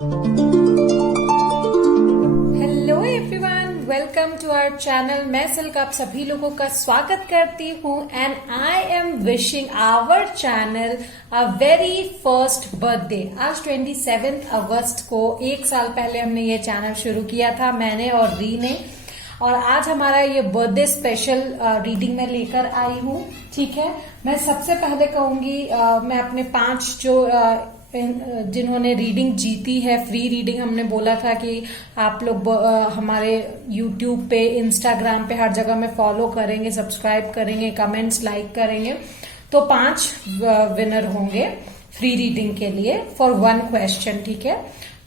Hello everyone, welcome to our channel. मैं सिल्क आप सभी लोगों का स्वागत करती हूँ and I am wishing our channel a very first birthday. आज 27 अगस्त को 1 साल पहले हमने ये चैनल शुरू किया था, मैंने और री ने। और आज हमारा ये बर्थडे स्पेशल रीडिंग में लेकर आई हूँ। ठीक है, मैं सबसे पहले कहूंगी मैं अपने 5 जो जिन्होंने रीडिंग जीती है, फ्री रीडिंग हमने बोला था कि आप लोग हमारे यूट्यूब पे, इंस्टाग्राम पे, हर जगह में फॉलो करेंगे, सब्सक्राइब करेंगे, कमेंट्स लाइक करेंगे, तो 5 विनर होंगे फ्री रीडिंग के लिए फॉर 1 क्वेश्चन। ठीक है,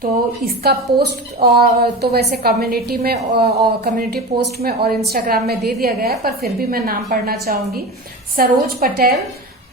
तो इसका पोस्ट तो वैसे कम्युनिटी पोस्ट में और इंस्टाग्राम में दे दिया गया है, पर फिर भी मैं नाम पढ़ना चाहूंगी। Saroj Patel,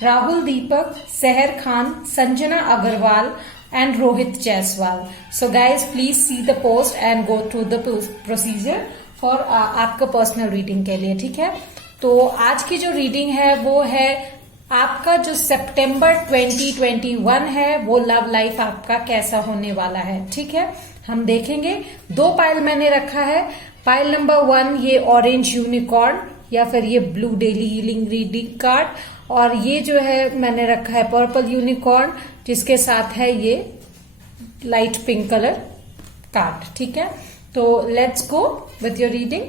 Rahul Deepak, Sahar Khan, Sanjana Agarwal and Rohit Jaiswal. So guys please see the post and go through the procedure for आपका पर्सनल रीडिंग के लिए। ठीक है, तो आज की जो रीडिंग है वो है आपका जो सितंबर 2021 है, वो लव लाइफ आपका कैसा होने वाला है। ठीक है, हम देखेंगे। 2 पाइल मैंने रखा है। पाइल नंबर 1 ये ऑरेंज यूनिकॉर्न या फिर ये blue daily healing reading card, और ये जो है मैंने रखा है पर्पल यूनिकॉर्न जिसके साथ है ये लाइट पिंक कलर कार्ड। ठीक है, तो let's go with your reading.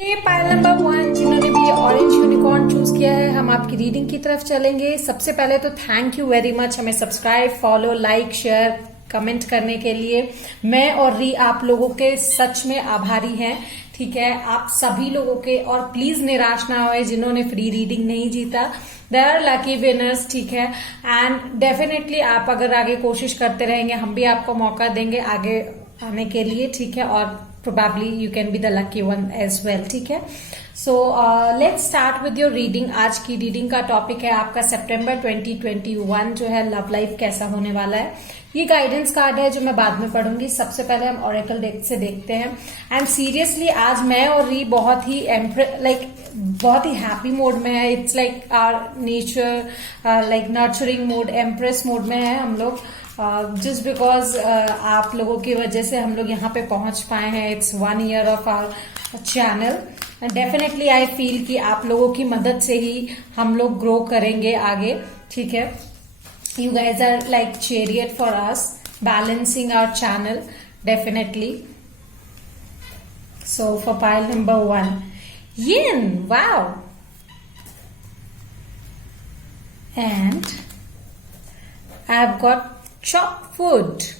ये पाइल नंबर 1 जिन्होंने भी ऑरेंज यूनिकॉर्न चूज किया है, हम आपकी रीडिंग की तरफ चलेंगे। सबसे पहले तो थैंक यू वेरी मच हमें subscribe, follow, like, share, comment करने के लिए। मैं और री आप लोगों के सच में आभारी हैं। ठीक है, आप सभी लोगों के, और प्लीज निराश ना होए जिन्होंने फ्री रीडिंग नहीं जीता। There are lucky winners. ठीक है, एंड डेफिनेटली आप अगर आगे कोशिश करते रहेंगे, हम भी आपको मौका देंगे आगे आने के लिए। ठीक है, और probably you can be the lucky one as well. ठीक है, so let's start with your reading. आज की रीडिंग का टॉपिक है आपका सितंबर 2021 जो है लव लाइफ कैसा होने वाला है। ये गाइडेंस कार्ड है जो मैं बाद में पढ़ूंगी। सबसे पहले हम ऑरेकल डेक से देखते हैं। एंड सीरियसली आज मैं और री बहुत ही बहुत ही हैप्पी मोड में है। It's like our nature like nurturing mode, empress mode में है हम लोग। जस्ट बिकॉज आप लोगों की वजह से हम लोग यहाँ पे पहुंच पाए हैं। It's 1 year of our channel and definitely I feel कि आप लोगों की मदद से ही हम लोग ग्रो करेंगे आगे। ठीक है, you guys are like chariot for us, balancing our channel definitely. So for pile number 1, yin, wow, and I've got chopped wood.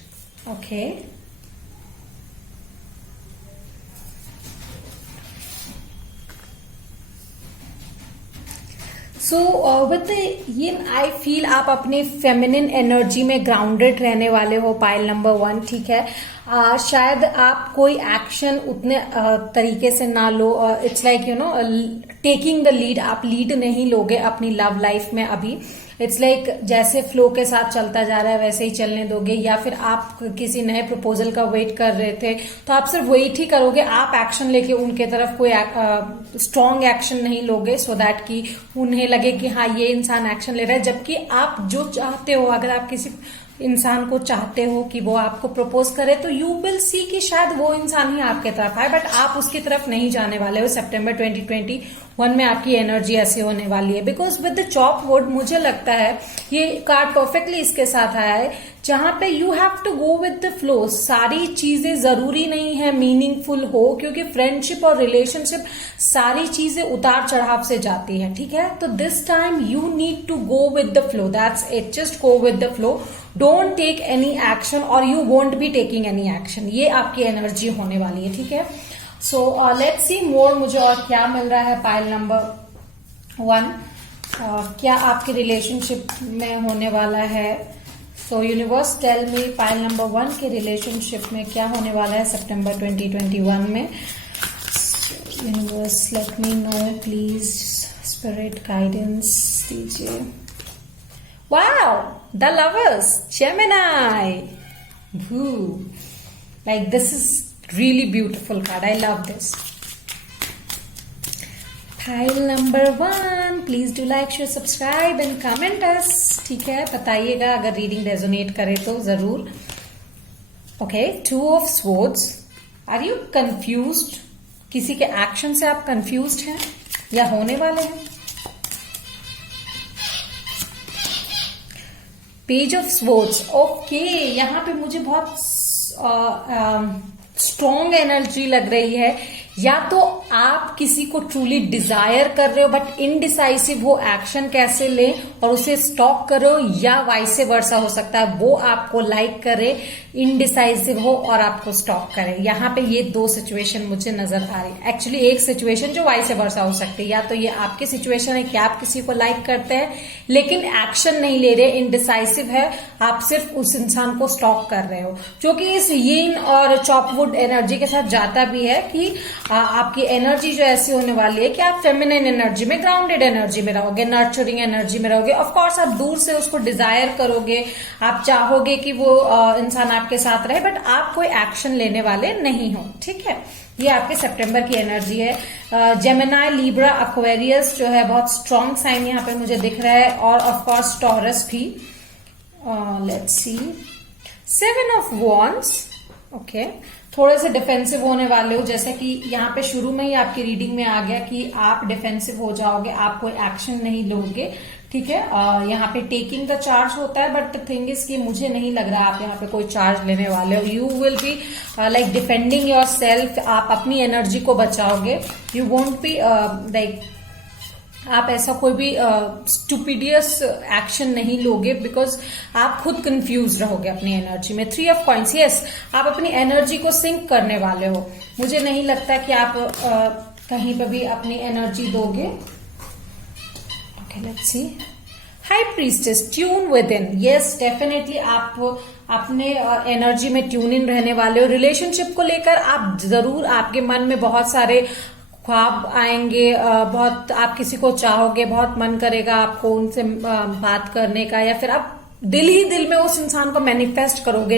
Okay, so with ये आई फील आप अपने फेमिनिन एनर्जी में ग्राउंडेड रहने वाले हो। Pile number 1। ठीक है, शायद आप कोई एक्शन उतने तरीके से ना लो। It's like you know taking the lead. आप लीड नहीं लोगे अपनी लव लाइफ में अभी। इट्स लाइक जैसे फ्लो के साथ चलता जा रहा है वैसे ही चलने दोगे, या फिर आप किसी नए प्रपोजल का वेट कर रहे थे तो आप सिर्फ वेट ही करोगे, आप एक्शन लेके उनके तरफ कोई स्ट्रॉन्ग एक्शन नहीं लोगे सो दैट कि उन्हें लगे कि हाँ ये इंसान एक्शन ले रहा है। जबकि आप जो चाहते हो, अगर आप किसी इंसान को चाहते हो कि वो आपको प्रपोज करे, तो यू विल सी कि शायद वो इंसान ही आपके तरफ आए, बट आप उसकी तरफ नहीं जाने वाले हो। सितंबर 2021 में आपकी एनर्जी ऐसी होने वाली है। Because with the chop wood मुझे लगता है ये कार्ड परफेक्टली इसके साथ आया है, जहां पे you have to go with the flow. सारी चीजें जरूरी नहीं है मीनिंगफुल हो, क्योंकि फ्रेंडशिप और रिलेशनशिप सारी चीजें उतार चढ़ाव से जाती है। ठीक है, तो this time you need to go with the flow, that's it. Just go with the flow, don't take any action और you won't be taking any action. ये आपकी एनर्जी होने वाली है। ठीक है, सो लेट्स सी मोर मुझे और क्या मिल रहा है। पाइल नंबर 1 क्या आपके रिलेशनशिप में होने वाला है। So universe tell me pile number 1 के रिलेशनशिप में क्या होने वाला है सितंबर 2021 में। Universe late me no please, spirit guidance दीजिए। Wow, the lovers, Gemini. Ooh, like this is really beautiful card. I love this. Pile number 1. Please do like, share, subscribe and comment us. ठीक है, बताइएगा अगर reading resonate करे तो जरूर। Okay, 2 of swords. Are you confused? किसी के action से आप कंफ्यूज्ड हैं या होने वाले हैं? Page of swords. ओके, यहां पे मुझे बहुत स्ट्रॉन्ग एनर्जी लग रही है। या तो आप किसी को ट्रूली डिजायर कर रहे हो बट इनडिसाइसिव हो एक्शन कैसे ले और उसे स्टॉप करो, या वाइस वर्सा हो सकता है वो आपको लाइक करे, इनडिसाइसिव हो और आपको स्टॉप करे। यहाँ पे ये 2 सिचुएशन मुझे नजर आ रही है। एक्चुअली एक सिचुएशन जो वाइस वर्सा हो सकती है, या तो ये आपकी सिचुएशन है कि आप किसी को लाइक करते हैं लेकिन एक्शन नहीं ले रहे, इनडिसाइसिव है, आप सिर्फ उस इंसान को स्टॉप कर रहे हो, जो कि इस यीन और चॉपवुड एनर्जी के साथ जाता भी है कि आपकी एनर्जी जो ऐसी होने वाली है कि आप फेमिनिन एनर्जी में, ग्राउंडेड एनर्जी में रहोगे, नर्चरिंग एनर्जी में रहोगे। ऑफ कोर्स आप दूर से उसको डिजायर करोगे, आप चाहोगे कि वो इंसान आपके साथ रहे, बट आप कोई एक्शन लेने वाले नहीं हो। ठीक है, ये आपके सितंबर की एनर्जी है। जेमिनी, लिब्रा, एक्वेरियस जो है बहुत स्ट्रॉन्ग साइन यहाँ पे मुझे दिख रहा है, और ऑफ कोर्स टॉरस भी। Let's see, 7 of wands. Okay, थोड़े से डिफेंसिव होने वाले हो, जैसे कि यहाँ पे शुरू में ही आपकी रीडिंग में आ गया कि आप डिफेंसिव हो जाओगे, आप कोई एक्शन नहीं लोगे। ठीक है, यहाँ पे टेकिंग द चार्ज होता है, बट द थिंग इज कि मुझे नहीं लग रहा आप यहाँ पे कोई चार्ज लेने वाले हो। You will be like defending your self, आप अपनी एनर्जी को बचाओगे। यू वोंट बी लाइक, आप ऐसा कोई भी स्टूपिडियस एक्शन नहीं लोगे बिकॉज आप खुद कंफ्यूज रहोगे अपनी एनर्जी में। 3 ऑफ कॉइंस, यस, आप अपनी एनर्जी को सिंक करने वाले हो। मुझे नहीं लगता कि आप कहीं पर भी अपनी एनर्जी दोगे। Okay, let's C, high priestess, tune with in. Yes, definitely आप अपने एनर्जी में ट्यून इन रहने वाले हो। रिलेशनशिप को लेकर आप जरूर, आपके मन में बहुत सारे ख्वाब आएंगे, बहुत आप किसी को चाहोगे, बहुत मन करेगा आपको उनसे बात करने का, या फिर आप दिल ही दिल में उस इंसान को मैनिफेस्ट करोगे,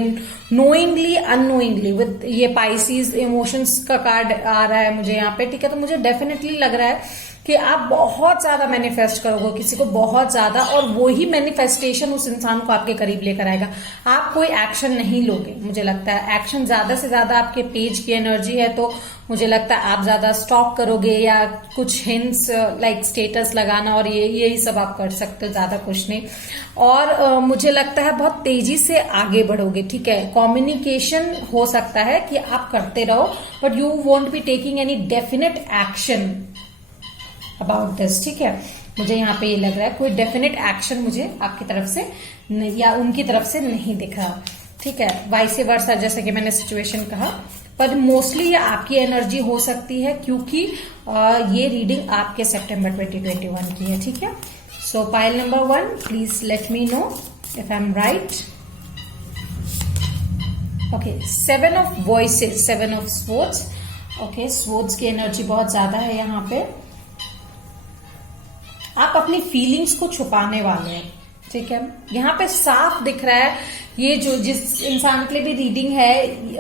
नोइंगली अननोइंगली। विद ये पाइसीज इमोशंस का कार्ड आ रहा है मुझे यहाँ पे। ठीक है, तो मुझे डेफिनेटली लग रहा है कि आप बहुत ज्यादा मैनिफेस्ट करोगे किसी को, बहुत ज्यादा, और वही मैनिफेस्टेशन उस इंसान को आपके करीब लेकर आएगा। आप कोई एक्शन नहीं लोगे, मुझे लगता है एक्शन ज्यादा से ज्यादा आपके पेज की एनर्जी है, तो मुझे लगता है आप ज्यादा स्टॉप करोगे या कुछ हिंट्स लाइक स्टेटस लगाना और यही सब आप कर सकते हो, ज्यादा कुछ नहीं। और मुझे लगता है बहुत तेजी से आगे बढ़ोगे। ठीक है, कम्युनिकेशन हो सकता है कि आप करते रहो, but you won't be taking any definite action about this. ठीक है, मुझे यहाँ पे ये लग रहा है कोई डेफिनेट एक्शन मुझे आपकी तरफ से या उनकी तरफ से नहीं दिख रहा। ठीक है, वाइस वर्सा, जैसे कि मैंने सिचुएशन कहा, पर मोस्टली ये आपकी एनर्जी हो सकती है क्योंकि ये रीडिंग आपके सितंबर 2021 की है। ठीक है, सो pile number 1, please let me know if I am right. Okay, 7 of voices, 7 of swords. Okay, swords की एनर्जी बहुत ज्यादा है यहाँ पे। आप अपनी फीलिंग्स को छुपाने वाले हैं। ठीक है, यहाँ पे साफ दिख रहा है, ये जो जिस इंसान के लिए भी रीडिंग है,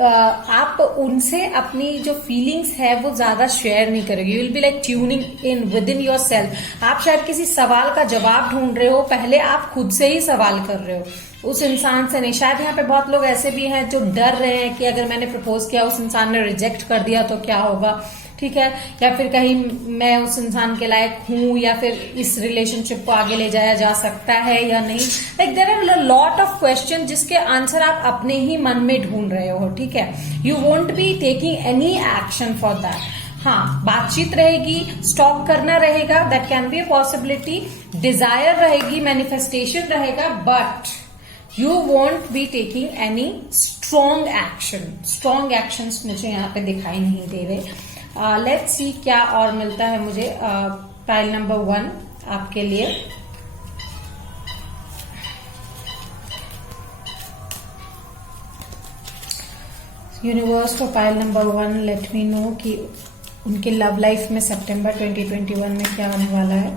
आप उनसे अपनी जो फीलिंग्स है वो ज्यादा शेयर नहीं करोगे। You will be like tuning in with in your self. आप शायद किसी सवाल का जवाब ढूंढ रहे हो, पहले आप खुद से ही सवाल कर रहे हो, उस इंसान से नहीं। शायद यहाँ पे बहुत लोग ऐसे भी हैं जो डर रहे हैं कि अगर मैंने प्रपोज किया, उस इंसान ने रिजेक्ट कर दिया तो क्या होगा। ठीक है, या फिर कहीं मैं उस इंसान के लायक हूं, या फिर इस रिलेशनशिप को आगे ले जाया जा सकता है या नहीं। Like there are lot of question जिसके आंसर आप अपने ही मन में ढूंढ रहे हो। ठीक है, you won't be taking any action for that. हाँ, बातचीत रहेगी, स्टॉप करना रहेगा, that can be a possibility, desire रहेगी, मैनिफेस्टेशन रहेगा, but you won't be taking any strong action. Strong actions मुझे यहाँ पे दिखाई नहीं दे रहे। लेट्स सी क्या और मिलता है मुझे पाइल नंबर 1 आपके लिए। Universe for pile number 1, late me no कि उनके लव लाइफ में सितंबर 2021 में क्या होने वाला है।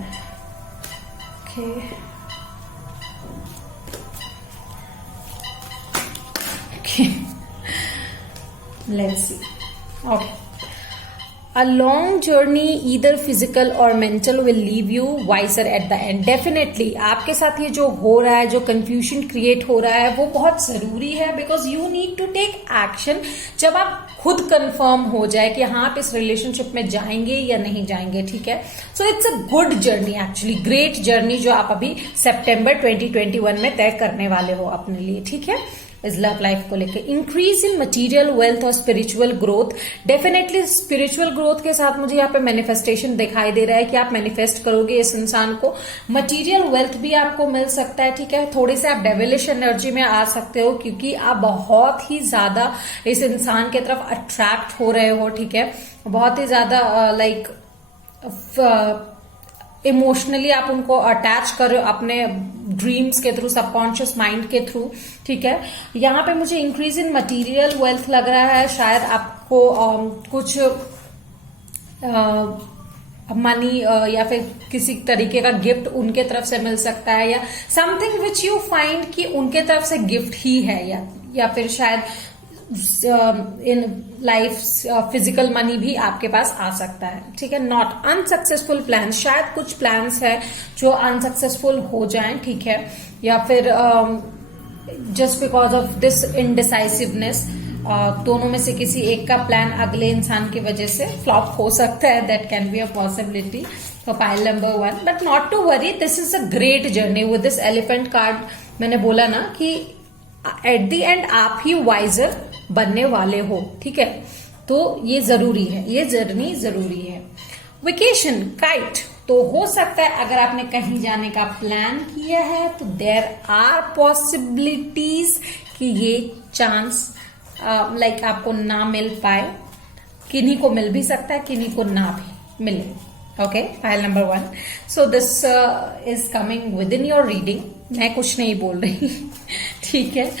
Okay, let's see. Okay, A long journey, either physical or mental, will leave you wiser at the end. Definitely आपके साथ ये जो हो रहा है, जो confusion create हो रहा है, वो बहुत जरूरी है because you need to take action. जब आप खुद कंफर्म हो जाए कि हाँ आप इस रिलेशनशिप में जाएंगे या नहीं जाएंगे, ठीक है. So it's a good journey, actually great journey जो आप अभी सितंबर 2021 में तय करने वाले हो अपने लिए, ठीक है, इस लव लाइफ को लेकर. इंक्रीज इन मटेरियल वेल्थ और spiritual growth. Definitely spiritual growth के साथ मुझे यहाँ पे मैनिफेस्टेशन दिखाई दे रहा है कि आप मैनिफेस्ट करोगे इस इंसान को. मटेरियल वेल्थ भी आपको मिल सकता है, ठीक है. थोड़े से आप डेविलिश एनर्जी में आ सकते हो क्योंकि आप बहुत ही ज्यादा इस इंसान की तरफ अट्रैक्ट हो रहे हो, ठीक है. बहुत ही ज्यादा लाइक इमोशनली आप उनको अटैच करो अपने ड्रीम्स के थ्रू, सबकॉन्शियस माइंड के थ्रू, ठीक है. यहाँ पे मुझे इंक्रीज इन मटेरियल वेल्थ लग रहा है. शायद आपको कुछ मनी या फिर किसी तरीके का गिफ्ट उनके तरफ से मिल सकता है, या समथिंग विच यू फाइंड कि उनके तरफ से गिफ्ट ही है, या फिर शायद इन लाइफ फिजिकल मनी भी आपके पास आ सकता है, ठीक है. Not unsuccessful plan. शायद कुछ प्लान्स है जो अनसक्सेसफुल हो जाएं, ठीक है, या फिर just because of this indecisiveness दोनों में से किसी एक का प्लान अगले इंसान की वजह से फ्लॉप हो सकता है. That can be a possibility for pile number 1. But not to worry, this is a great journey. With this elephant card मैंने बोला ना कि एट द एंड आप ही वाइजर बनने वाले हो, ठीक है. तो ये जरूरी है, ये जर्नी जरूरी है. वेकेशन, काइट, तो हो सकता है अगर आपने कहीं जाने का प्लान किया है तो देयर आर पॉसिबिलिटीज कि ये चांस लाइक आपको ना मिल पाए. किन्हीं को मिल भी सकता है, किन्हीं को ना भी मिले. Okay, file number 1. So this is coming with in your reading. मैं कुछ नहीं बोल रही ठीक है.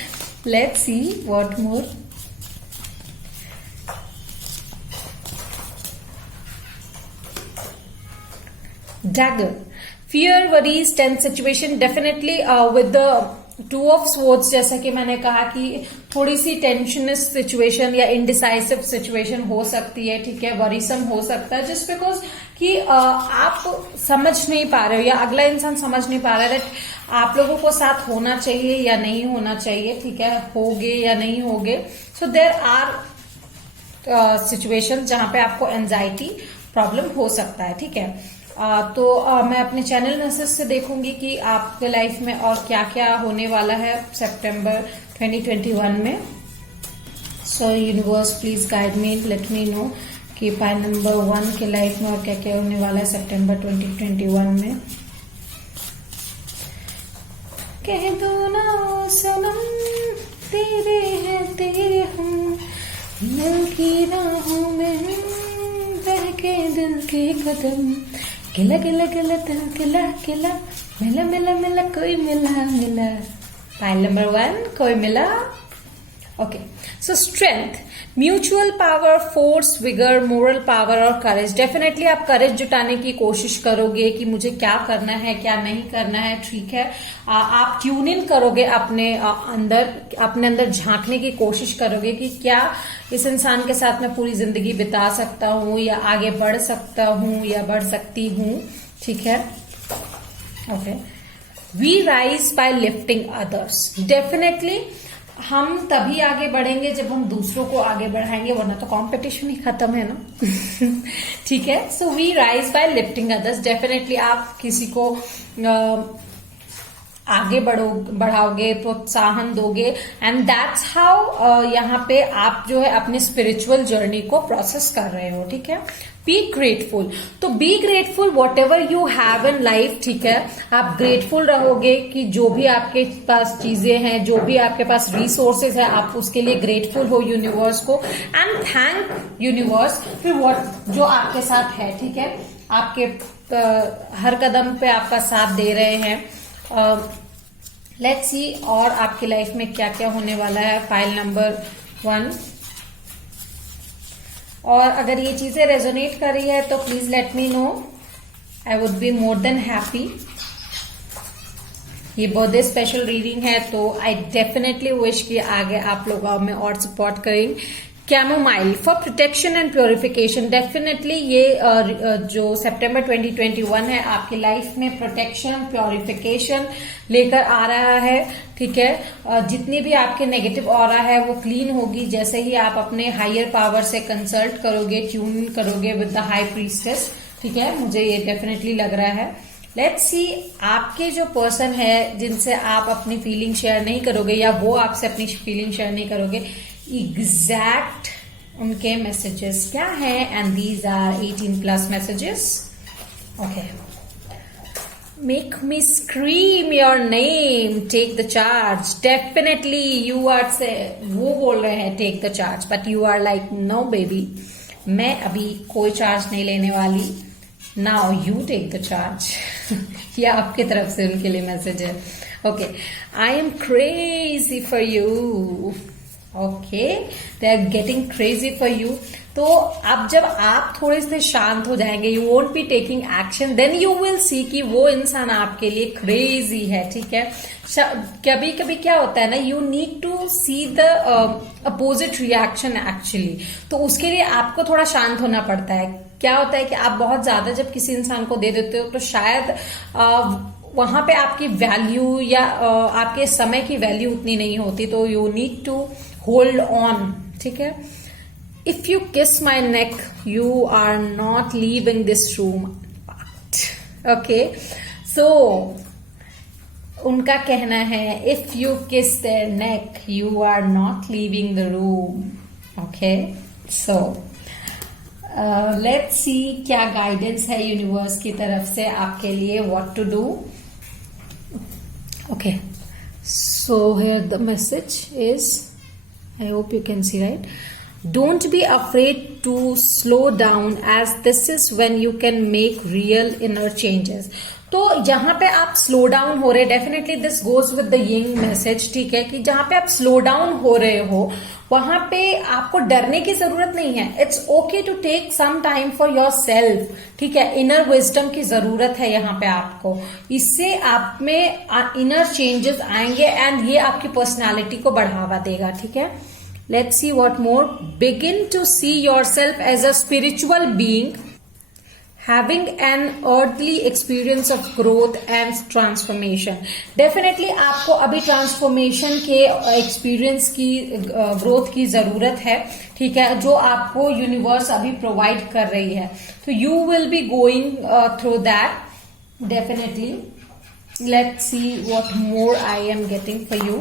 Let's see what more. Dagger, fear, worries, tense situation. Definitely with the 2 of swords, जैसा कि मैंने कहा कि थोड़ी सी टेंशनस सिचुएशन या इनडिसाइसिव सिचुएशन हो सकती है, ठीक है. वरीसम हो सकता है जस्ट बिकॉज कि आप समझ नहीं पा रहे हो या अगला इंसान समझ नहीं पा रहा है दैट आप लोगों को साथ होना चाहिए या नहीं होना चाहिए, ठीक है, होगे या नहीं होगे. सो देयर आर सिचुएशन जहां पे आपको एंजाइटी प्रॉब्लम हो सकता है, ठीक है. तो मैं अपने चैनल मैसेज से देखूंगी कि आपके लाइफ में और क्या क्या होने वाला है सितंबर 2021 में. सो universe please guide me, late me no कि पाइल नंबर 1 के लाइफ में और क्या क्या होने वाला है सितंबर 2021 में. कह दो ना सनम तेरे हैं तेरे हम, दिल की राहों में बहके दिल के कदम, किला किला किला दिल किला किला, मिला मिला मिला कोई मिला मिला. पाइल नंबर 1, कोई मिला. ओके, सो strength, mutual power, force, vigour, moral power और करेज. डेफिनेटली आप करेज जुटाने की कोशिश करोगे कि मुझे क्या करना है क्या नहीं करना है, ठीक है. आप ट्यून इन करोगे अपने अंदर झांकने की कोशिश करोगे कि क्या इस इंसान के साथ मैं पूरी जिंदगी बिता सकता हूं या आगे बढ़ सकता हूं या बढ़ सकती हूं, ठीक है. Okay, we rise by lifting others. Definitely हम तभी आगे बढ़ेंगे जब हम दूसरों को आगे बढ़ाएंगे, वरना तो कंपटीशन ही खत्म है ना ठीक है. So we rise by lifting others. Definitely आप किसी को आगे बढ़ाओगे, प्रोत्साहन दोगे, एंड दैट्स हाउ यहाँ पे आप जो है अपनी स्पिरिचुअल जर्नी को प्रोसेस कर रहे हो, ठीक है. Be grateful. तो be grateful whatever you have in life, ठीक है. आप ग्रेटफुल रहोगे कि जो भी आपके पास चीजें हैं, जो भी आपके पास रिसोर्सेज है, आप उसके लिए ग्रेटफुल हो यूनिवर्स को, एंड थैंक यूनिवर्स फिर व्हाट जो आपके साथ है, ठीक है. आपके हर कदम पे आपका साथ दे रहे हैं. लेट्स सी और आपकी लाइफ में क्या क्या होने वाला है. File number 1. और अगर ये चीजें रेजोनेट कर रही है तो please let me no, I would be more than happy. ये बर्थडे स्पेशल रीडिंग है तो आई डेफिनेटली विश कि आगे आप लोग में और सपोर्ट करें. Chamomile for protection and purification. Definitely ये जो सितंबर 2021 है आपकी लाइफ में प्रोटेक्शन प्योरिफिकेशन लेकर आ रहा है, ठीक है। जितनी भी आपके नेगेटिव ऑरा है वो क्लीन होगी जैसे ही आप अपने हायर पावर से कंसल्ट करोगे, ट्यून करोगे विद द हाई प्रीस्टेस, ठीक है। मुझे ये डेफिनेटली लग रहा है। लेट्स सी आपके जो पर्सन है जिनसे आप अपनी फीलिंग शेयर नहीं करोगे या वो आपसे अपनी फीलिंग शेयर नहीं करोगे, एग्जैक्ट उनके मैसेजेस क्या है। And these are 18+ messages. Okay, make me scream your name, take the charge. Definitely you are से वो बोल रहे हैं take the charge, but you are like no baby, मैं अभी कोई चार्ज नहीं लेने वाली, now you take the charge. ये आपकी तरफ से उनके लिए मैसेज है। Okay, I am crazy for you. Okay, they are getting crazy for you. तो अब जब आप थोड़े से शांत हो जाएंगे, you won't be taking action, then you will see कि वो इंसान आपके लिए क्रेजी है, ठीक है। कभी कभी क्या होता है ना, you need to see the opposite reaction actually, तो उसके लिए आपको थोड़ा शांत होना पड़ता है। क्या होता है कि आप बहुत ज्यादा जब किसी इंसान को दे देते हो तो शायद वहां पे आपकी वैल्यू या आपके समय की वैल्यू उतनी नहीं होती, तो you need to hold on, ठीक है। If you kiss my neck you are not leaving this room. Okay, so उनका कहना है if you kiss their neck you are not leaving the room. Okay, so let's see क्या guidance है universe की तरफ से आपके लिए, what to do. Okay, so here the message is, I hope you can see, right? Don't be afraid to slow down as this is when you can make real inner changes. तो जहां पे आप slow down हो रहे, definitely this goes with the Ying message, ठीक है, कि जहां पे आप स्लो डाउन हो रहे हो वहां पे आपको डरने की जरूरत नहीं है। It's okay to take some time for yourself, ठीक है। इनर विजडम की जरूरत है यहाँ पे आपको, इससे आप में इनर चेंजेस आएंगे एंड ये आपकी पर्सनालिटी को बढ़ावा देगा, ठीक है। Let's see what more. Begin to see yourself as a spiritual being having an earthly experience of growth and transformation. डेफिनेटली आपको अभी ट्रांसफॉर्मेशन के एक्सपीरियंस की ग्रोथ की जरूरत है, ठीक है, जो आपको यूनिवर्स अभी प्रोवाइड कर रही है। तो you will be going through that definitely. Let's see what more I am getting for you.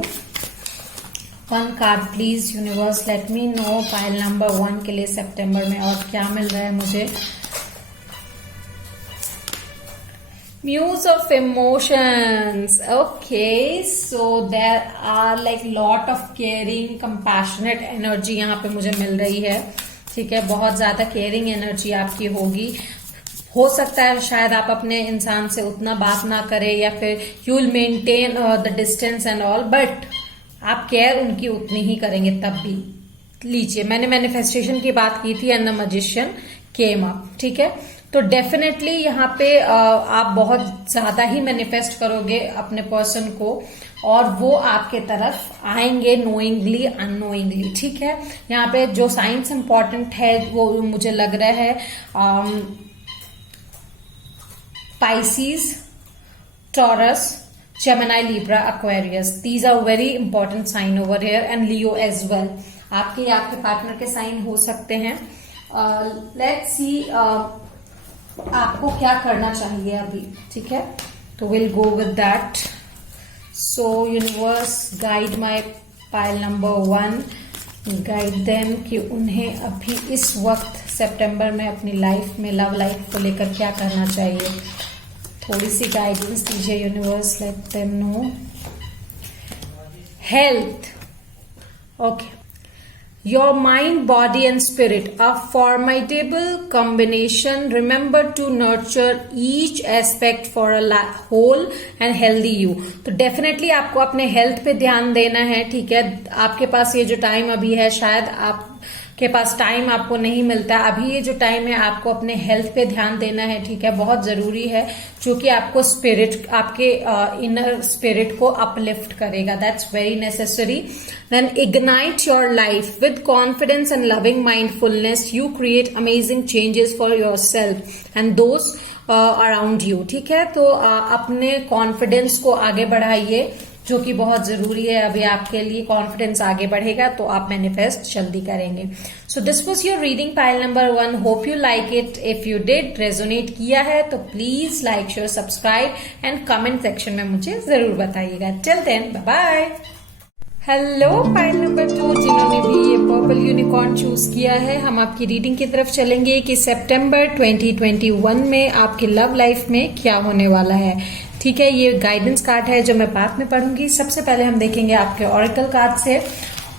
One card please universe, late me no pile number 1 के लिए सितंबर में और क्या मिल रहा है मुझे। Muse of emotions. Okay, so there are like lot of caring, compassionate energy यहाँ पे मुझे मिल रही है, ठीक है। बहुत ज्यादा केयरिंग एनर्जी आपकी होगी। हो सकता है शायद आप अपने इंसान से उतना बात ना करें या फिर you will maintain the distance and all, but आप केयर उनकी उतनी ही करेंगे तब भी। लीजिए, मैंने मैनिफेस्टेशन की बात की थी and the magician came up, ठीक है। तो डेफिनेटली यहाँ पे आप बहुत ज्यादा ही मैनिफेस्ट करोगे अपने पर्सन को और वो आपके तरफ आएंगे नोइंगली अननोइंगली, ठीक है। यहाँ पे जो साइंस इंपॉर्टेंट है वो मुझे लग रहा है Pisces, Taurus, Gemini, Libra, Aquarius. These are very important sign over here and Leo as well. आपके या आपके पार्टनर के साइन हो सकते हैं। लेट्स सी आपको क्या करना चाहिए अभी, ठीक है। तो will go with that. So universe guide my pile number 1, guide them कि उन्हें अभी इस वक्त सितंबर में अपनी लाइफ में, लव लाइफ को लेकर क्या करना चाहिए। थोड़ी सी गाइडेंस दीजिए universe, let them know. Health, okay. Your mind, body and spirit, a formidable combination. Remember to nurture each aspect for a whole and healthy you. तो डेफिनेटली आपको अपने हेल्थ पे ध्यान देना है, ठीक है। आपके पास ये जो टाइम अभी है, शायद आप के पास टाइम आपको नहीं मिलता, अभी ये जो टाइम है आपको अपने हेल्थ पे ध्यान देना है, ठीक है, बहुत जरूरी है, जो कि आपको स्पिरिट, आपके इनर स्पिरिट को अपलिफ्ट करेगा, that's very necessary. Then ignite your life with confidence and loving mindfulness, you create amazing changes for yourself and those around you, ठीक है. तो अपने कॉन्फिडेंस को आगे बढ़ाइए, जो कि बहुत जरूरी है अभी आपके लिए. कॉन्फिडेंस आगे बढ़ेगा तो आप मैनिफेस्ट जल्दी करेंगे. So this was your reading pile number 1. Hope you like it. If you did resonate किया है तो please like, share, subscribe and comment section में मुझे जरूर बताइएगा. Till then bye bye. Hello pile number 2, जिन्होंने भी ये पर्पल यूनिकॉर्न चूज किया है, हम आपकी रीडिंग की तरफ चलेंगे कि सितंबर 2021 में आपकी लव लाइफ में क्या होने वाला है. ठीक है, ये गाइडेंस कार्ड है जो मैं बाद में पढ़ूंगी. सबसे पहले हम देखेंगे आपके ऑरेकल कार्ड से.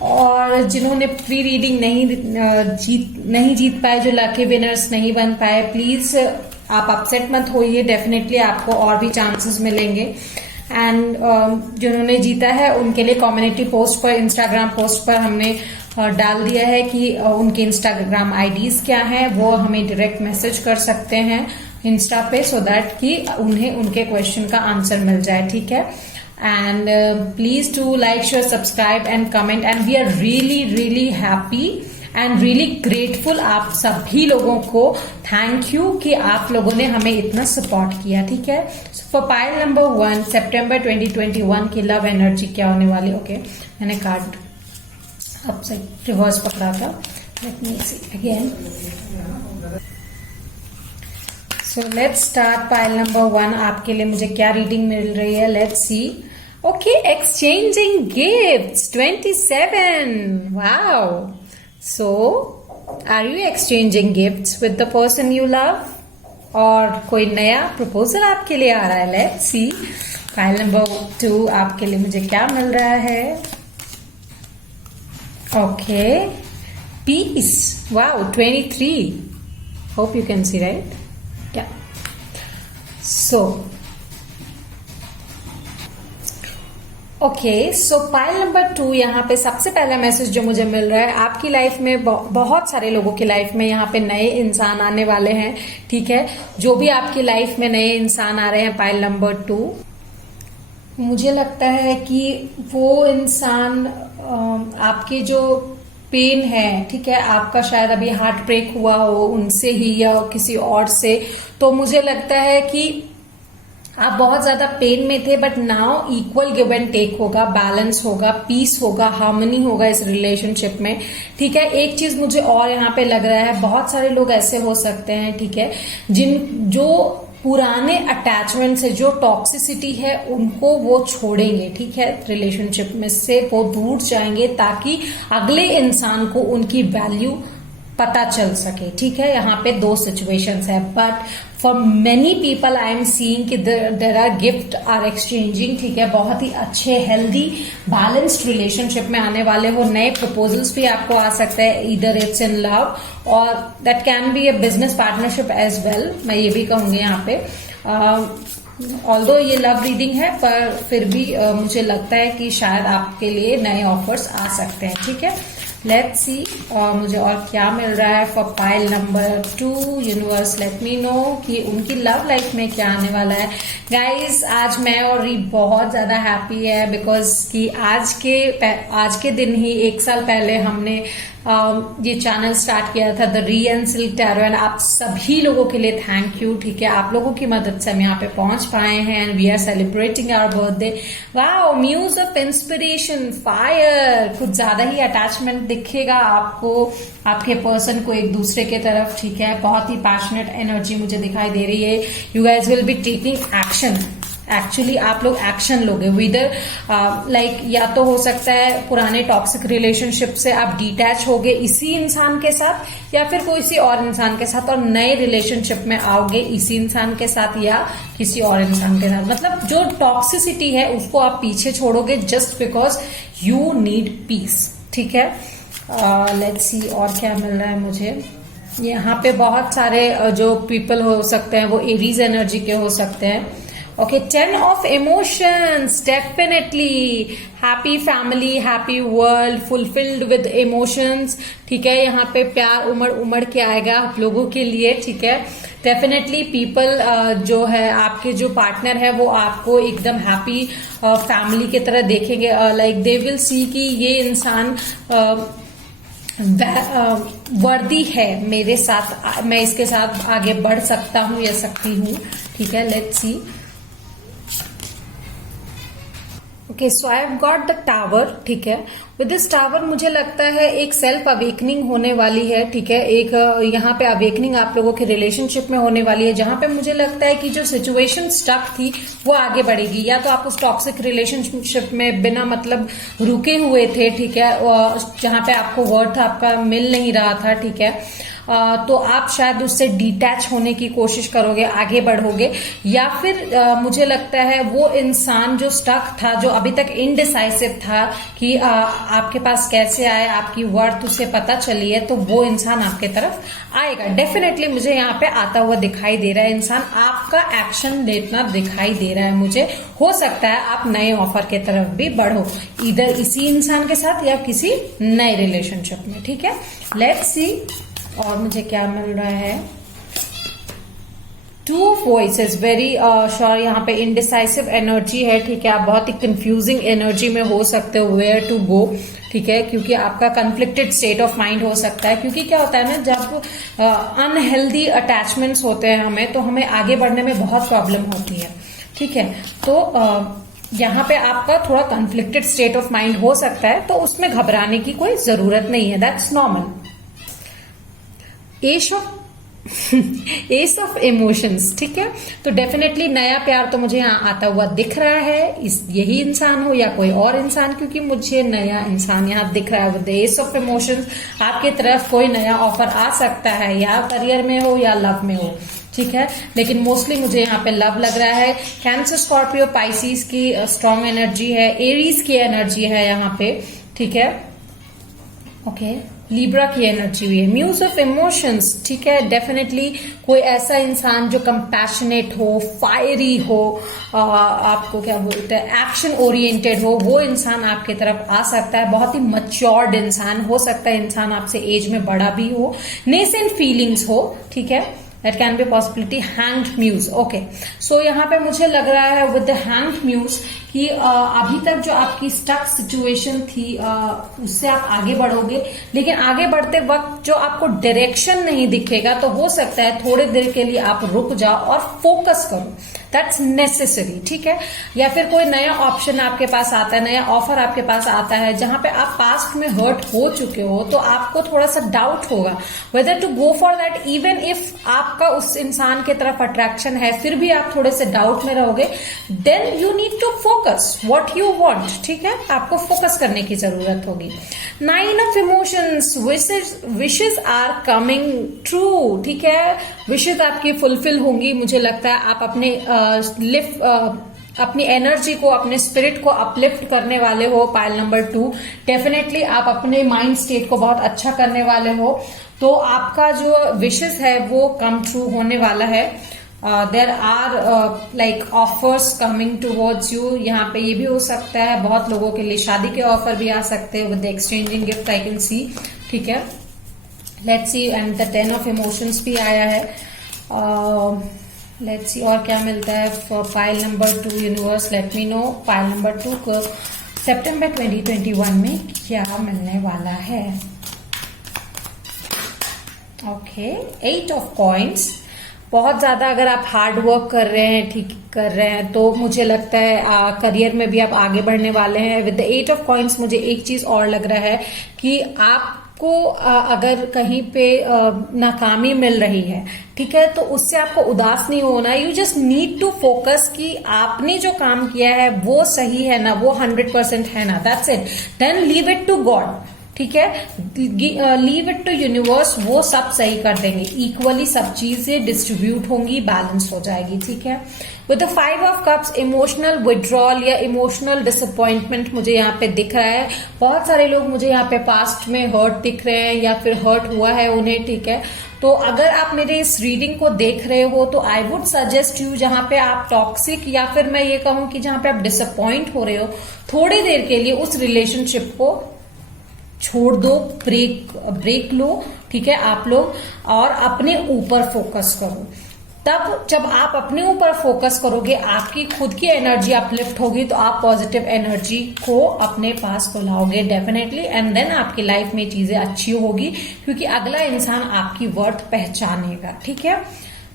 और जिन्होंने प्री रीडिंग नहीं जीत पाए, जो लकी विनर्स नहीं बन पाए, प्लीज आप अपसेट मत होइए, डेफिनेटली आपको और भी चांसेस मिलेंगे. एंड जिन्होंने जीता है उनके लिए कम्युनिटी पोस्ट पर, इंस्टाग्राम पोस्ट पर हमने डाल दिया है कि उनके इंस्टाग्राम आईडीज क्या हैं, वो हमें डायरेक्ट मैसेज कर सकते हैं इंस्टा पे, सो दैट कि उन्हें उनके क्वेश्चन का आंसर मिल जाए. ठीक है, and please to like, share, subscribe and comment. And we are really really happy and really grateful आप सभी लोगों को. थैंक यू कि आप लोगों ने हमें इतना सपोर्ट किया. ठीक है, फॉर पाइल नंबर 1, सितंबर 2021 की लव एनर्जी क्या होने वाली. ओके, मैंने कार्ड अपसाइड रिवर्स पकड़ा था. Let me see again. So let's start pile number 1. आपके लिए मुझे क्या रीडिंग मिल रही है, let's see. Okay, exchanging gifts 27. Wow. So, are you exchanging gifts with the person you love? और कोई नया प्रपोजल आपके लिए आ रहा है. Let's see. फाइल नंबर 2 आपके लिए मुझे क्या मिल रहा है. Okay, peace. Wow, 23. Hope you can see, right? Yeah. So, okay, so pile number 2, यहाँ पे सबसे पहला मैसेज जो मुझे मिल रहा है, आपकी लाइफ में बहुत सारे लोगों की लाइफ में यहाँ पे नए इंसान आने वाले हैं. ठीक है, जो भी आपकी लाइफ में नए इंसान आ रहे हैं पाइल नंबर 2, मुझे लगता है कि वो इंसान आपके जो पेन है, ठीक है, आपका शायद अभी हार्ट ब्रेक हुआ हो उनसे ही या किसी और से, तो मुझे लगता है कि आप बहुत ज्यादा पेन में थे, but now equal give and take होगा, बैलेंस होगा, पीस होगा, हार्मनी होगा इस रिलेशनशिप में. ठीक है, एक चीज मुझे और यहाँ पे लग रहा है, बहुत सारे लोग ऐसे हो सकते हैं, ठीक है, जो पुराने अटैचमेंट से, जो टॉक्सिसिटी है, उनको वो छोड़ेंगे. ठीक है, रिलेशनशिप में से वो दूर जाएंगे ताकि अगले इंसान को उनकी वैल्यू पता चल सके. ठीक है, यहाँ पे 2 सिचुएशंस है, but for many people I am seeing कि there are gift are exchanging. ठीक है, बहुत ही अच्छे, हेल्दी, बैलेंस्ड रिलेशनशिप में आने वाले हो. नए प्रपोजल्स भी आपको आ सकते हैं, ईदर इट्स इन लव और that can be a business partnership as well. मैं ये भी कहूंगी यहाँ पे, ऑल्दो ये लव रीडिंग है, पर फिर भी मुझे लगता है कि शायद आपके लिए नए ऑफर्स आ सकते हैं. ठीक है, लेट्स सी मुझे और क्या मिल रहा है for pile number 2. Universe late me no कि उनकी लव लाइफ में क्या आने वाला है. गाइज, आज मैं और री बहुत ज्यादा हैप्पी है, बिकॉज कि आज के दिन ही 1 साल पहले हमने ये चैनल स्टार्ट किया था, द री एंड सिल्क टैरो. एंड आप सभी लोगों के लिए थैंक यू. ठीक है, आप लोगों की मदद से हम यहाँ पे पहुंच पाए हैं and we are celebrating our birthday. Wow, muse of inspiration, fire. कुछ ज्यादा ही अटैचमेंट दिखेगा आपको, आपके पर्सन को एक दूसरे के तरफ. ठीक है, बहुत ही पैशनेट एनर्जी मुझे दिखाई दे रही है. You guys will be taking action. Actually आप लोग एक्शन लोगे विदर लाइक, या तो हो सकता है पुराने टॉक्सिक रिलेशनशिप से आप डिटैच होगे इसी इंसान के साथ, या फिर किसी और इंसान के साथ, और नए रिलेशनशिप में आओगे इसी इंसान के साथ या किसी और इंसान के साथ. मतलब जो टॉक्सिसिटी है उसको आप पीछे छोड़ोगे just because you need piece. ठीक है, लेट्स सी और क्या मिल रहा है मुझे. यहाँ पे बहुत सारे जो पीपल हो सकते हैं वो एरीज एनर्जी के हो सकते हैं. Okay, 10 of emotions, definitely happy family, happy world, fulfilled with emotions, ठीक है। यहाँ पे प्यार उमड़ उमड़ के आएगा आप लोगों के लिए, ठीक है। डेफिनेटली पीपल जो है आपके जो पार्टनर है वो आपको एकदम हैप्पी फैमिली की तरह देखेंगे, लाइक दे विल सी कि ये इंसान वर्दी है मेरे साथ, मैं इसके साथ आगे बढ़ सकता हूं या सकती हूं, ठीक है। Let's see. Okay, so I have got the tower, ठीक है। विद दिस टावर मुझे लगता है एक सेल्फ अवेकनिंग होने वाली है, ठीक है। एक यहाँ पे अवेकनिंग आप लोगों के रिलेशनशिप में होने वाली है, जहां पे मुझे लगता है कि जो सिचुएशन स्टक थी वो आगे बढ़ेगी, या तो आप उस टॉक्सिक रिलेशनशिप में बिना मतलब रुके हुए थे, ठीक है, जहां पे आपको वर्थ आपका मिल नहीं रहा था, ठीक है। तो आप शायद उससे डिटैच होने की कोशिश करोगे, आगे बढ़ोगे, या फिर मुझे लगता है वो इंसान जो स्टक था, जो अभी तक इनडिसाइसिव था कि आपके पास कैसे आए, आपकी वर्थ उसे पता चली है, तो वो इंसान आपके तरफ आएगा। डेफिनेटली मुझे यहाँ पे आता हुआ दिखाई दे रहा है इंसान, आपका एक्शन लेना दिखाई दे रहा है मुझे। हो सकता है आप नए ऑफर के तरफ भी बढ़ो, इधर इसी इंसान के साथ या किसी नए रिलेशनशिप में, ठीक है। लेट्स सी और मुझे क्या मिल रहा है। 2 ऑफ वॉइसेस, वेरी श्योर यहाँ पे इनडिसाइसिव एनर्जी है, ठीक है। आप बहुत ही कंफ्यूजिंग एनर्जी में हो सकते हो, वेयर टू गो, ठीक है, क्योंकि आपका कन्फ्लिक्टेड स्टेट ऑफ माइंड हो सकता है। क्योंकि क्या होता है ना, जब अनहेल्दी अटैचमेंट्स होते हैं हमें, तो हमें आगे बढ़ने में बहुत प्रॉब्लम होती है, ठीक है। तो यहाँ पे आपका थोड़ा कन्फ्लिक्टेड स्टेट ऑफ माइंड हो सकता है, तो उसमें घबराने की कोई जरूरत नहीं है, that's normal. S of emotions, ठीक है। तो डेफिनेटली नया प्यार तो मुझे यहाँ आता हुआ दिख रहा है, यही इंसान हो या कोई और इंसान, क्योंकि मुझे नया इंसान यहाँ दिख रहा है। विद एस ऑफ इमोशंस आपकी तरफ कोई नया ऑफर आ सकता है, या करियर में हो या लव में हो, ठीक है। लेकिन मोस्टली मुझे यहाँ पे लव लग रहा है। कैंसर, स्कॉर्पियो, पाइसिस की स्ट्रॉन्ग एनर्जी है, एरीज की एनर्जी है यहाँ पे, ठीक है। ओके, लिब्रा की एनर्जी हुई है। म्यूज ऑफ इमोशंस, ठीक है। डेफिनेटली कोई ऐसा इंसान जो कंपैशनेट हो, फायरी हो, आपको क्या बोलते हैं, एक्शन ओरिएंटेड हो, वो इंसान आपके तरफ आ सकता है। बहुत ही मच्योर्ड इंसान हो सकता है, इंसान आपसे एज में बड़ा भी हो, नेसेंट फीलिंग्स हो, ठीक है। That can be possibility. Hanged muse, okay. So यहाँ पे मुझे लग रहा है विद द हैंग्ड म्यूज कि अभी तक जो आपकी स्टक सिचुएशन थी उससे आप आगे बढ़ोगे, लेकिन आगे बढ़ते वक्त जो आपको डायरेक्शन नहीं दिखेगा, तो हो सकता है थोड़े देर के लिए आप रुक जाओ और फोकस करो, दैट्स नेसेसरी, ठीक है। या फिर कोई नया ऑप्शन आपके पास आता है, नया ऑफर आपके पास आता है, जहां पे आप पास्ट में हर्ट हो चुके हो, तो आपको थोड़ा सा डाउट होगा whether to go for that. Even if आपका उस इंसान की तरफ अट्रैक्शन है, फिर भी आप थोड़े से डाउट में रहोगे, then you need to focus what you want, ठीक है। आपको फोकस करने की जरूरत होगी। 9 of emotions, wishes are coming true, ठीक है। विशेस आपकी फुलफिल होंगी। मुझे लगता है आप अपने अपनी एनर्जी को, अपने स्पिरिट को अपलिफ्ट करने वाले हो। पाइल नंबर 2, डेफिनेटली आप अपने माइंड स्टेट को बहुत अच्छा करने वाले हो, तो आपका जो विशेस है वो कम ट्रू होने वाला है। There are like offers coming towards you. यहाँ पे ये भी हो सकता है बहुत लोगों के लिए शादी के ऑफर भी आ सकते हैं with exchanging gift, I can see, ठीक है। Let's C, and the 10 of emotions भी आया है। लेट्स सी और क्या मिलता है for pile number 2। Universe late me no pile number 2 को सितंबर 2021 में क्या मिलने वाला है। Okay, 8 of coins. बहुत ज्यादा अगर आप हार्ड वर्क कर रहे हैं, ठीक कर रहे हैं, तो मुझे लगता है करियर में भी आप आगे बढ़ने वाले हैं। विद द 8 ऑफ कॉइन्स मुझे एक चीज और लग रहा है कि आपको अगर कहीं पे नाकामी मिल रही है, ठीक है, तो उससे आपको उदास नहीं होना। You just need to focus कि आपने जो काम किया है वो सही है ना, वो 100% है ना, that's it. Then leave it to God, ठीक है, लीव इट टू यूनिवर्स, वो सब सही कर देंगे, इक्वली सब चीजें डिस्ट्रीब्यूट होंगी, बैलेंस हो जाएगी, ठीक है। With the 5 of cups emotional withdrawal या इमोशनल डिसअपॉइंटमेंट मुझे यहाँ पे दिख रहा है। बहुत सारे लोग मुझे यहाँ पे पास्ट में हर्ट दिख रहे हैं या फिर हर्ट हुआ है उन्हें, ठीक है। तो अगर आप मेरे इस रीडिंग को देख रहे हो तो आई वुड सजेस्ट यू, जहां पे आप टॉक्सिक या फिर मैं ये कहूं कि जहां पे आप डिसअपॉइंट हो रहे हो, थोड़ी देर के लिए उस रिलेशनशिप को छोड़ दो, ब्रेक लो, ठीक है आप लोग, और अपने ऊपर फोकस करो। तब जब आप अपने ऊपर फोकस करोगे, आपकी खुद की एनर्जी अपलिफ्ट होगी, तो आप पॉजिटिव एनर्जी को अपने पास बुलाओगे डेफिनेटली, एंड देन आपकी लाइफ में चीजें अच्छी होगी, क्योंकि अगला इंसान आपकी वर्थ पहचानेगा, ठीक है।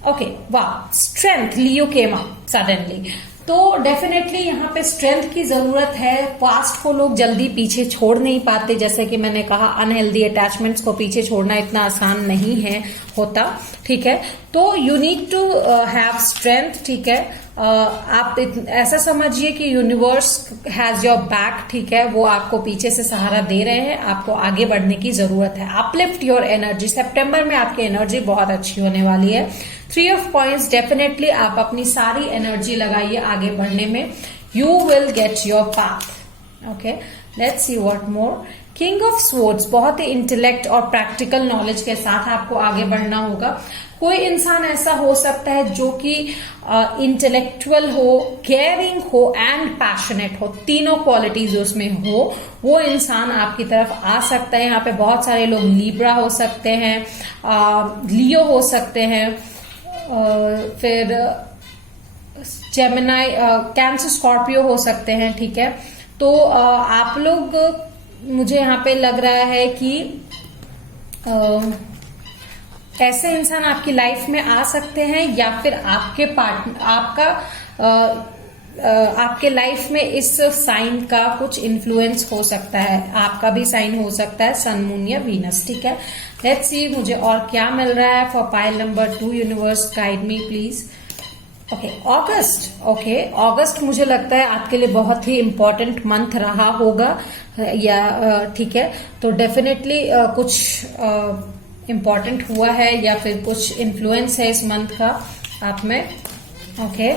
ओके, वाह, स्ट्रेंथ लियो केम अप सडनली, तो डेफिनेटली यहाँ पे स्ट्रेंथ की जरूरत है। पास्ट को लोग जल्दी पीछे छोड़ नहीं पाते, जैसे कि मैंने कहा अनहेल्दी अटैचमेंट्स को पीछे छोड़ना इतना आसान नहीं है होता, ठीक है। तो you need to have strength, ठीक है। आप ऐसा समझिए कि यूनिवर्स हैज योर बैक, ठीक है, वो आपको पीछे से सहारा दे रहे हैं, आपको आगे बढ़ने की जरूरत है। अपलिफ्ट योर एनर्जी, सितंबर में आपकी एनर्जी बहुत अच्छी होने वाली है। 3 ऑफ पॉइंट्स, डेफिनेटली आप अपनी सारी एनर्जी लगाइए आगे बढ़ने में, you will get your path. Okay, let's see what more. King of swords, बहुत ही इंटेलेक्ट और प्रैक्टिकल नॉलेज के साथ आपको आगे बढ़ना होगा। कोई इंसान ऐसा हो सकता है जो कि इंटेलेक्चुअल हो, केयरिंग हो एंड पैशनेट हो, तीनों क्वालिटीज उसमें हो, वो इंसान आपकी तरफ आ सकता है। यहाँ पे बहुत सारे लोग लिब्रा हो सकते हैं, लियो हो सकते हैं, फिर जेमिनाई, कैंसर, स्कॉर्पियो हो सकते हैं, ठीक है। तो आप लोग, मुझे यहाँ पे लग रहा है कि ऐसे इंसान आपकी लाइफ में आ सकते हैं, या फिर आपके पार्टनर, आपके लाइफ में इस साइन का कुछ इन्फ्लुएंस हो सकता है, आपका भी साइन हो सकता है, सन, मून या वीनस, ठीक है। लेट्स सी मुझे और क्या मिल रहा है for pile number 2, universe guide me please. Okay, August, okay, August मुझे लगता है आपके लिए बहुत ही इम्पोर्टेंट मंथ रहा होगा, या ठीक है, तो डेफिनेटली कुछ इम्पोर्टेंट हुआ है या फिर कुछ इन्फ्लुएंस है इस मंथ का आप में। Okay,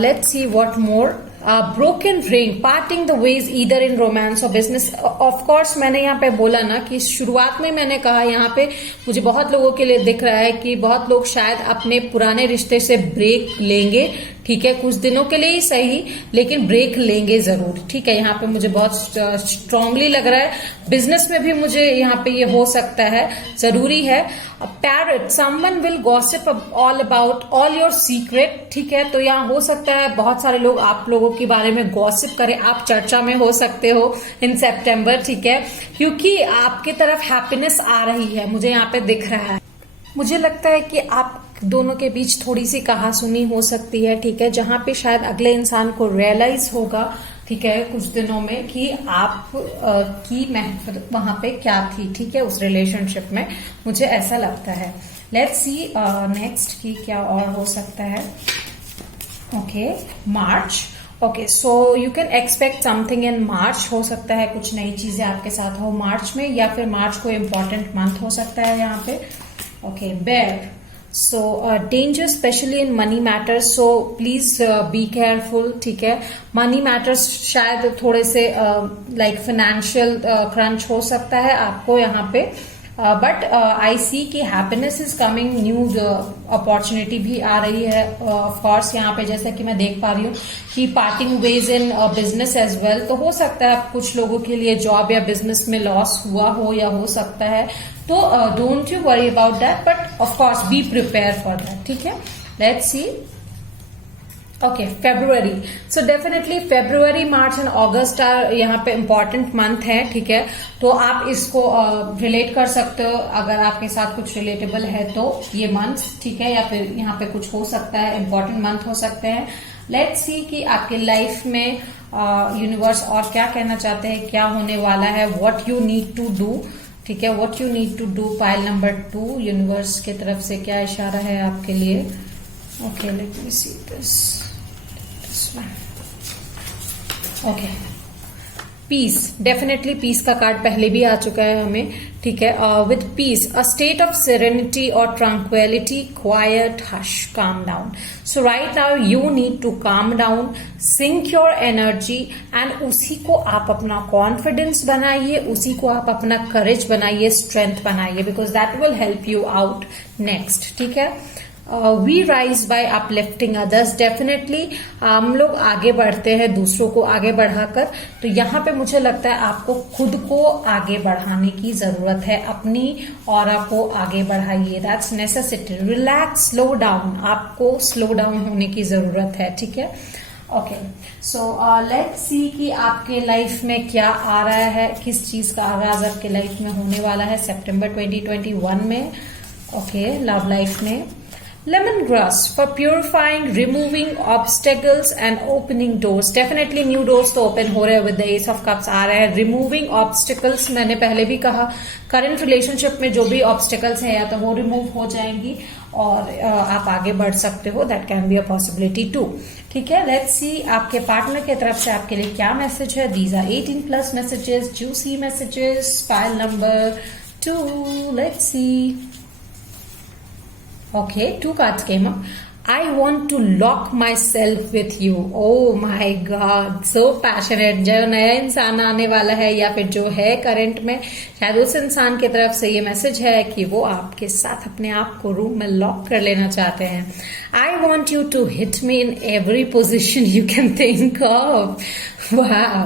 let's see what more. Broken ring, parting the ways either in romance और बिजनेस। ऑफ कोर्स मैंने यहाँ पे बोला ना कि शुरुआत में मैंने कहा, यहाँ पे मुझे बहुत लोगों के लिए दिख रहा है कि बहुत लोग शायद अपने पुराने रिश्ते से ब्रेक लेंगे, ठीक है, कुछ दिनों के लिए ही सही, लेकिन ब्रेक लेंगे जरूर, ठीक है। यहाँ पे मुझे बहुत स्ट्रांगली लग रहा है। बिजनेस में भी मुझे यहाँ पे ये हो सकता है, जरूरी है। Parrot, someone will gossip all about all your secret, ठीक है। तो यहाँ हो सकता है बहुत सारे लोग आप लोगों के बारे में गॉसिप करें, आप चर्चा में हो सकते हो इन सितंबर, ठीक है, क्योंकि आपकी तरफ हैप्पीनेस आ रही है, मुझे यहाँ पे दिख रहा है। मुझे लगता है कि आप दोनों के बीच थोड़ी सी कहासुनी हो सकती है, ठीक है, जहां पे शायद अगले इंसान को रियलाइज होगा, ठीक है, कुछ दिनों में कि आप की महत्व वहां पे क्या थी, ठीक है, उस रिलेशनशिप में, मुझे ऐसा लगता है। लेट्स सी नेक्स्ट की क्या और हो सकता है। Okay, March, okay, so you can expect something in March, हो सकता है कुछ नई चीजें आपके साथ हो मार्च में, या फिर मार्च को इम्पोर्टेंट मंथ हो सकता है यहाँ पे। Okay, bear, so danger specially in money matters, so please be careful, ठीक है। मनी मैटर्स शायद थोड़े से लाइक फाइनेंशियल क्रंच हो सकता है आपको यहाँ पे, बट आई सी की happiness is coming, new opportunity भी आ रही है। ऑफ कोर्स यहाँ पे जैसा कि मैं देख पा रही हूँ कि parting ways in business as well, तो हो सकता है कुछ लोगों के लिए जॉब या बिजनेस में लॉस हुआ हो, या हो सकता है, तो don't you worry about that, but of course be prepare for that, ठीक है। Let's see. Okay, February, so definitely February, March and August are यहाँ पे इम्पोर्टेंट मंथ है, ठीक है। तो आप इसको रिलेट कर सकते हो, अगर आपके साथ कुछ रिलेटेबल है तो ये मंथ, ठीक है, या फिर यहाँ पे कुछ हो सकता है, इम्पोर्टेंट मंथ हो सकते हैं। लेट्स सी कि आपके लाइफ में यूनिवर्स और क्या कहना चाहते हैं, क्या होने वाला है, what you need to do, ठीक है, what you need to do. Pile number 2, universe की तरफ से क्या इशारा है आपके लिए। Okay, let me see this one. Okay, peace, definitely peace का कार्ड पहले भी आ चुका है हमें, ठीक है। With peace, a state of serenity और tranquillity, quiet, hush, calm down. So right now you need to calm down, sync your energy and उसी को आप अपना कॉन्फिडेंस बनाइए, उसी को आप अपना करेज बनाइए, स्ट्रेंथ बनाइए, because that will help you out next, ठीक है। We rise by uplifting others, definitely हम लोग आगे बढ़ते हैं दूसरों को आगे बढ़ाकर। तो यहाँ पे मुझे लगता है आपको खुद को आगे बढ़ाने की जरूरत है, अपनी ऑरा को आगे बढ़ाइए, that's necessity. Relax, slow down, आपको स्लो डाउन होने की जरूरत है, ठीक है। ओके, सो लेट्स सी कि आपके लाइफ में क्या आ रहा है, किस चीज का आगाज आपके लाइफ में होने वाला है सितंबर 2021 में। ओके, लव लाइफ में lemongrass for purifying, removing obstacles and opening doors. Definitely new doors तो open हो रहे हैं with the ace of cups आ रहा है। removing obstacles, मैंने पहले भी कहा, current relationship में जो भी obstacles हैं या तो वो remove हो जाएंगी और आप आगे बढ़ सकते हो, that can be a possibility too, ठीक है। let's see आपके पार्टनर की तरफ से आपके लिए क्या मैसेज है। these are 18+ messages, juicy messages, file number 2, let's see. Okay, 2 cards came up. I want to lock myself with you. Oh my God, so passionate. जो नया इंसान आने वाला है या फिर जो है करंट में, शायद उस इंसान की तरफ से ये मैसेज है कि वो आपके साथ अपने आप को रूम में लॉक कर लेना चाहते हैं। I want you to hit me in every position you can think of. Wow,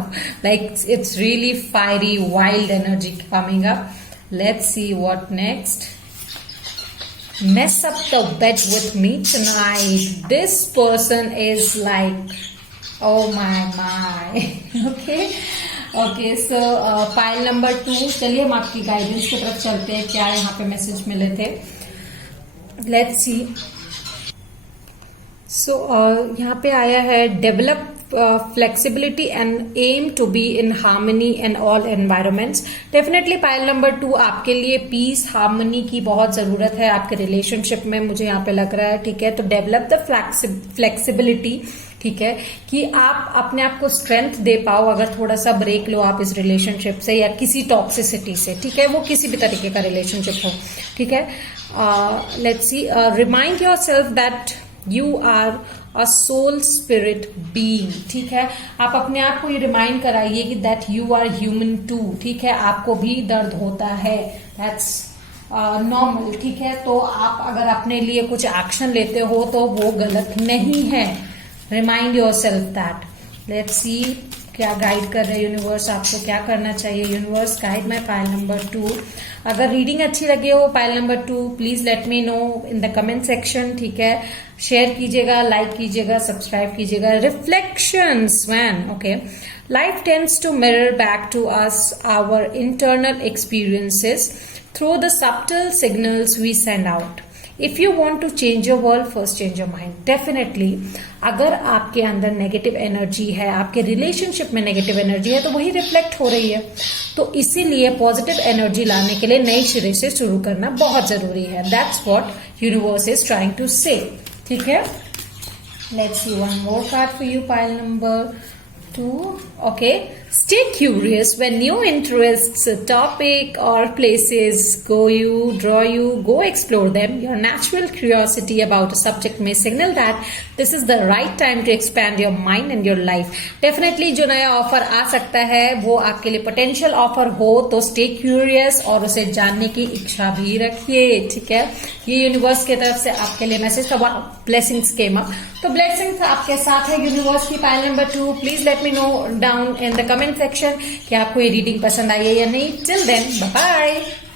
like it's really fiery, wild energy coming up. Let's see what next. Mess up the bed with me tonight. This person is like, oh my. Okay, so pile number 2. चलिए हम आपकी guidance की तरफ चलते हैं, क्या यहाँ पे मैसेज मिले थे। Let's see. So यहाँ पे आया है develop flexibility and aim to be in harmony in all environments. Definitely pile number 2 आपके लिए पीस, हार्मनी की बहुत जरूरत है आपके रिलेशनशिप में, मुझे यहाँ पे लग रहा है, ठीक है। तो डेवलप द फ्लेक्सिबिलिटी, ठीक है, कि आप अपने आप को स्ट्रेंथ दे पाओ अगर थोड़ा सा ब्रेक लो आप इस रिलेशनशिप से या किसी टॉक्सिसिटी से, ठीक है, वो किसी भी तरीके का रिलेशनशिप हो, ठीक है। Let's see, remind yourself that you are a soul spirit being, ठीक है। आप अपने आप को ये रिमाइंड कराइए कि that you are human too, ठीक है, आपको भी दर्द होता है, दैट्स नॉर्मल, ठीक है। तो आप अगर अपने लिए कुछ एक्शन लेते हो तो वो गलत नहीं है, remind yourself that. Let's see क्या गाइड कर रहे हैं यूनिवर्स, आपको क्या करना चाहिए। Universe guide my pile number 2। अगर रीडिंग अच्छी लगे हो pile number 2, please let me know in the comment section, ठीक है। शेयर कीजिएगा, लाइक कीजिएगा, सब्सक्राइब कीजिएगा। Reflections man, okay. Life tends to mirror back to us our internal experiences through the subtle signals we send out. If you want to change your world, first change your mind. Definitely अगर आपके अंदर negative energy है, आपके relationship में negative energy है, तो वही reflect हो रही है। तो इसीलिए पॉजिटिव एनर्जी लाने के लिए नई सिरे से शुरू करना बहुत जरूरी है। That's what universe is trying to say, ठीक है। Let's see one more card for you, pile number 2, okay. Stay curious when new interests, topic or places draw you, go explore them. Your natural curiosity about a subject may signal that this is the right time to expand your mind and your life. Definitely जो नया offer आ सकता है वो आपके लिए potential offer हो, तो stay curious और उसे जानने की इच्छा भी रखिए, ठीक है। ये यूनिवर्स की तरफ से आपके लिए मैसेज था। ब्लेसिंग्स केम अप, तो ब्लेसिंग्स आपके साथ है यूनिवर्स की। Pile number 2, please let me know down in the comment section कि आपको ये रीडिंग पसंद आई है या नहीं। Till then, bye bye.